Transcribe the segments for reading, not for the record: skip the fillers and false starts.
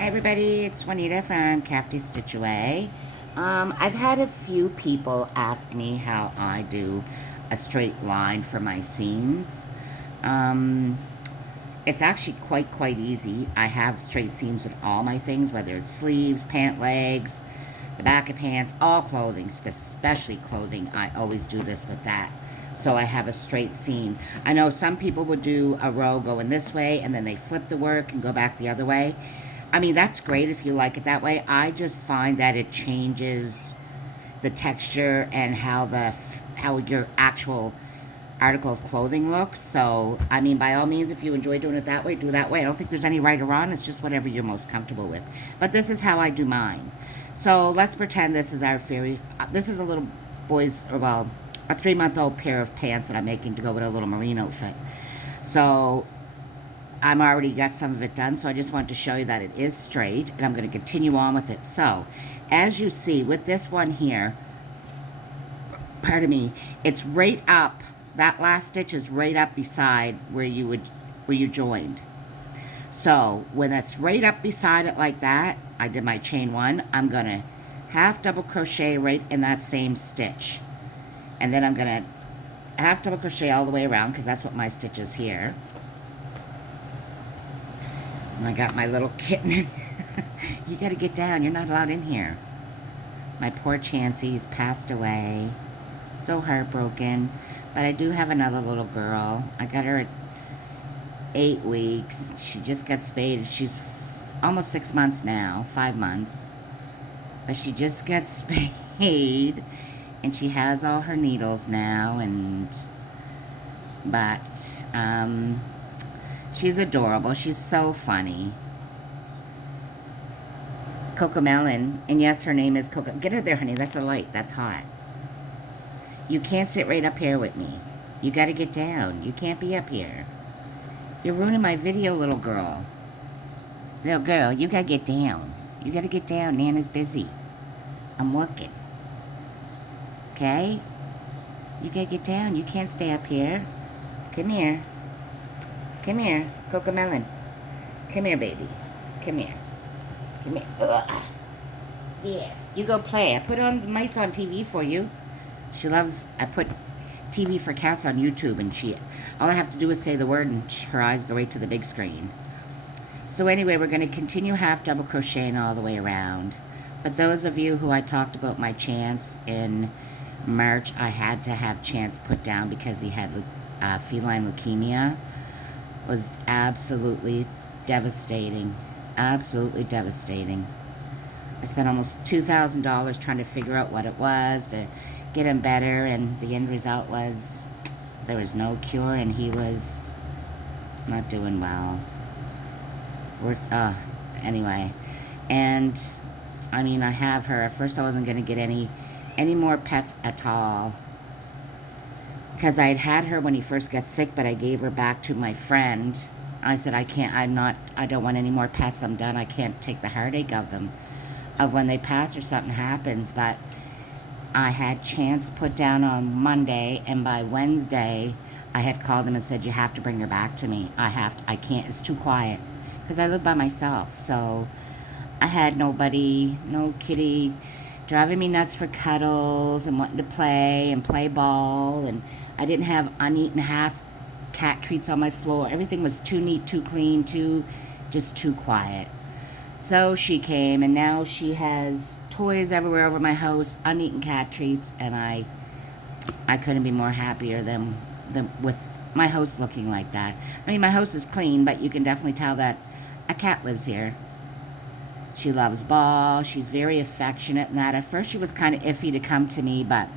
Hi everybody, it's Juanita from Crafty Stitch Away. I've had a few people ask me how I do a straight line for my seams. Um, it's actually quite easy. I have straight seams in all my things, whether it's sleeves, pant legs, the back of pants, all clothing, especially clothing. I always do this with that. So I have a straight seam. I know some people would do a row going this way and then they flip the work and go back the other way. I mean, that's great if you like it that way. I just find that it changes the texture and how your actual article of clothing looks. So, I mean, by all means, if you enjoy doing it that way, do that way. I don't think there's any right or wrong. It's just whatever you're most comfortable with. But this is how I do mine. So let's pretend this is this is a little boy's, or well, a 3-month-old pair of pants that I'm making to go with a little marine outfit. So I'm already got some of it done, so I just wanted to show you that it is straight, and I'm going to continue on with it. So, as you see, with this one here, pardon me, it's right up, that last stitch is right up beside where you joined. So, when it's right up beside it like that, I did my chain one, I'm going to half double crochet right in that same stitch. And then I'm going to half double crochet all the way around, because that's what my stitch is here. And I got my little kitten. You gotta get down. You're not allowed in here. My poor Chancy's passed away. So heartbroken. But I do have another little girl. I got her at 8 weeks. She just got spayed. She's almost 6 months now. 5 months. But she just got spayed. And she has all her needles now. But, she's adorable. She's so funny. Cocomelon. And yes, her name is Coco. Get her there, honey. That's a light. That's hot. You can't sit right up here with me. You gotta get down. You can't be up here. You're ruining my video, little girl. Little girl, you gotta get down. You gotta get down. Nana's busy. I'm working. Okay? You gotta get down. You can't stay up here. Come here. Come here, Cocomelon. Come here, baby. Come here. Come here. Ugh. Yeah. You go play. I put on mice on TV for you. She loves, I put TV for cats on YouTube, and all I have to do is say the word and her eyes go right to the big screen. So anyway, we're going to continue half double crocheting all the way around. But those of you who I talked about my Chance in March, I had to have Chance put down because he had feline leukemia. Was absolutely devastating. Absolutely devastating. I spent almost $2,000 trying to figure out what it was to get him better, and the end result was there was no cure, and he was not doing well. Anyway, and I mean, I have her. At first, I wasn't going to get any more pets at all, because I had her when he first got sick, but I gave her back to my friend. I said, I don't want any more pets. I'm done. I can't take the heartache of them, of when they pass or something happens. But I had Chance put down on Monday, and by Wednesday, I had called him and said, you have to bring her back to me. I can't, it's too quiet, because I live by myself. So I had nobody, no kitty, driving me nuts for cuddles and wanting to play and play ball, and I didn't have uneaten half cat treats on my floor. Everything was too neat, too clean, just too quiet. So she came, and now she has toys everywhere over my house, uneaten cat treats, and I couldn't be more happier than with my house looking like that. I mean, my house is clean, but you can definitely tell that a cat lives here. She loves ball. She's very affectionate and that. At first, she was kind of iffy to come to me, but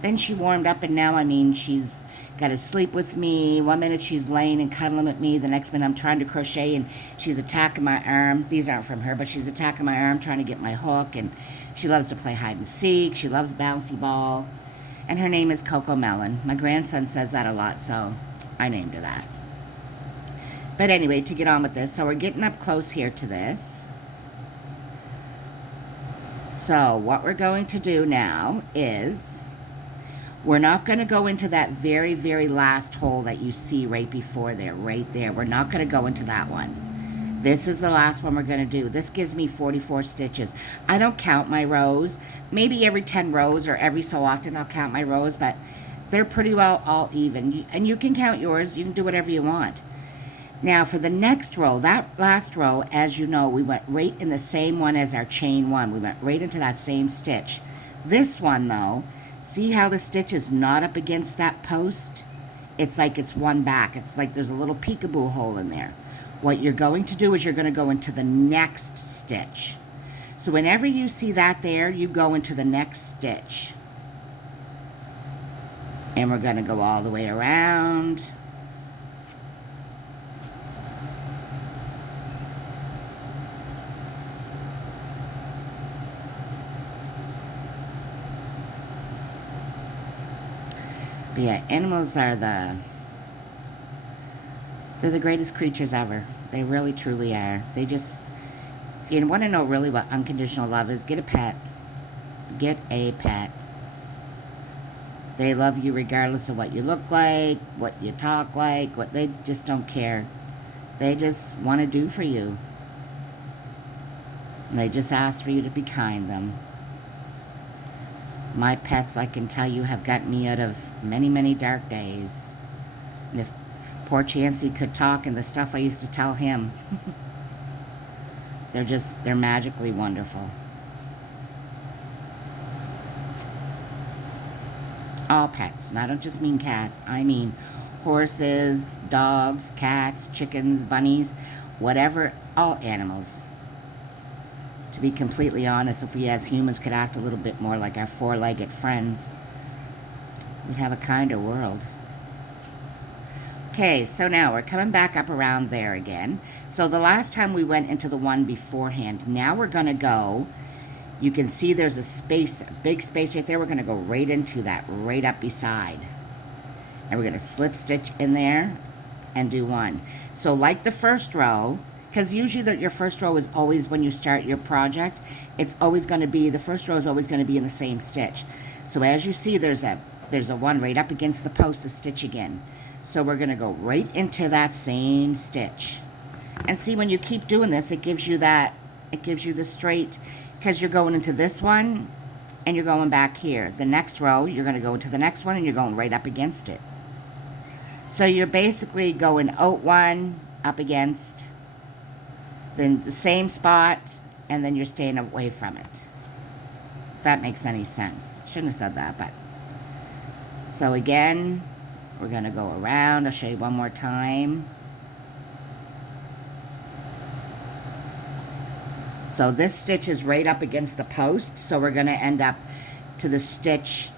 then she warmed up, and now, I mean, she's got to sleep with me. 1 minute she's laying and cuddling with me. The next minute I'm trying to crochet, and she's attacking my arm. These aren't from her, but she's attacking my arm, trying to get my hook, and she loves to play hide and seek. She loves bouncy ball, and her name is Cocomelon. My grandson says that a lot, so I named her that. But anyway, to get on with this, so we're getting up close here to this. So what we're going to do now is we're not going to go into that very last hole that you see right before there, right there. We're not going to go into that one. This is the last one we're going to do. This gives me 44 stitches. I don't count my rows. Maybe every 10 rows or every so often I'll count my rows, but they're pretty well all even. And you can count yours. You can do whatever you want. Now for the next row, that last row, as you know, we went right in the same one as our chain one. We went right into that same stitch. This one though, see how the stitch is not up against that post? It's like it's one back. It's like there's a little peekaboo hole in there. What you're going to do is you're going to go into the next stitch. So whenever you see that there, you go into the next stitch. And we're going to go all the way around. But yeah, animals are they're the greatest creatures ever. They really, truly are. They just, if you want to know really what unconditional love is, get a pet. Get a pet. They love you regardless of what you look like, what you talk like, what they just don't care. They just want to do for you. And they just ask for you to be kind to them. My pets, I can tell you, have gotten me out of many, many dark days. And if poor Chansey could talk and the stuff I used to tell him, they're magically wonderful. All pets, and I don't just mean cats. I mean horses, dogs, cats, chickens, bunnies, whatever, all animals. To be completely honest, if we as humans could act a little bit more like our four-legged friends, we'd have a kinder world. Okay, so now we're coming back up around there again. So the last time we went into the one beforehand, now we're going to go, you can see there's a space, a big space right there. We're going to go right into that, right up beside. And we're going to slip stitch in there and do one. So like the first row, because usually your first row is always when you start your project, it's always going to be, the first row is always going to be in the same stitch. So as you see, there's a one right up against the post to stitch again. So we're going to go right into that same stitch. And see, when you keep doing this, it gives you the straight, because you're going into this one and you're going back here. The next row, you're going to go into the next one and you're going right up against it. So you're basically going out one, up against, then the same spot, and then you're staying away from it. If that makes any sense. Shouldn't have said that, but. So again, we're going to go around. I'll show you one more time. So this stitch is right up against the post, so we're going to end up to the stitch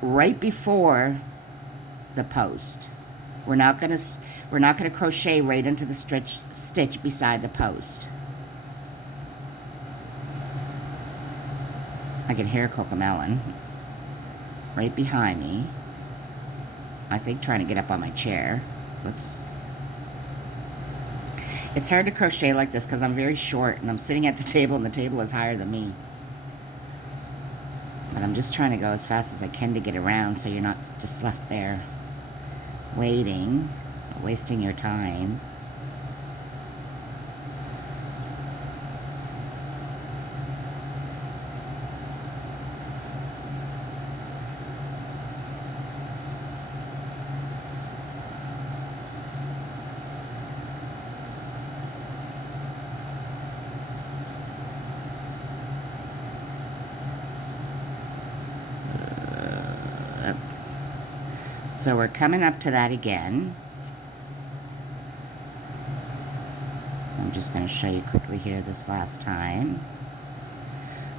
right before the post. We're not going to crochet right into the stitch beside the post. I can hear Cocomelon right behind me. I think trying to get up on my chair. Whoops. It's hard to crochet like this because I'm very short and I'm sitting at the table and the table is higher than me. But I'm just trying to go as fast as I can to get around so you're not just left there waiting, wasting your time. So we're coming up to that again. I'm just going to show you quickly here this last time.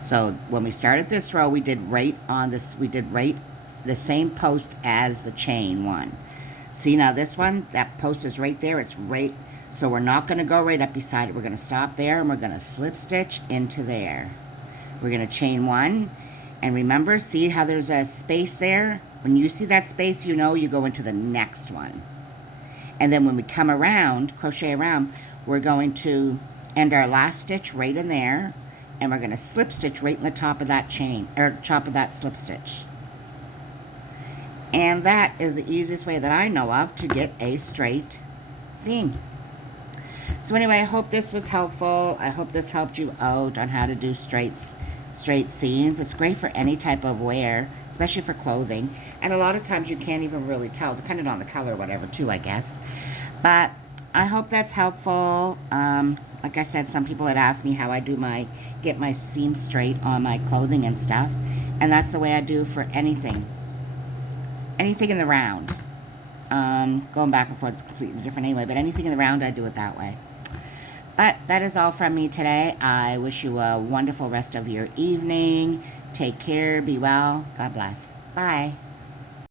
So when we started this row, we did right the same post as the chain one. See now this one, that post is right there, it's right, so we're not going to go right up beside it. We're going to stop there and we're going to slip stitch into there. We're going to chain one, and remember, see how there's a space there? When you see that space, you know you go into the next one. And then when we come around, crochet around, we're going to end our last stitch right in there, and we're going to slip stitch right in the top of that chain, or top of that slip stitch. And that is the easiest way that I know of to get a straight seam. So anyway, I hope this was helpful. I hope this helped you out on how to do straight seams. It's great for any type of wear, especially for clothing. And a lot of times you can't even really tell, depending on the color or whatever too, I guess. But I hope that's helpful. Like I said, some people had asked me how I get my seams straight on my clothing and stuff. And that's the way I do for anything. Anything in the round. Going back and forth is completely different anyway, but anything in the round, I do it that way. But that is all from me today. I wish you a wonderful rest of your evening. Take care. Be well. God bless. Bye.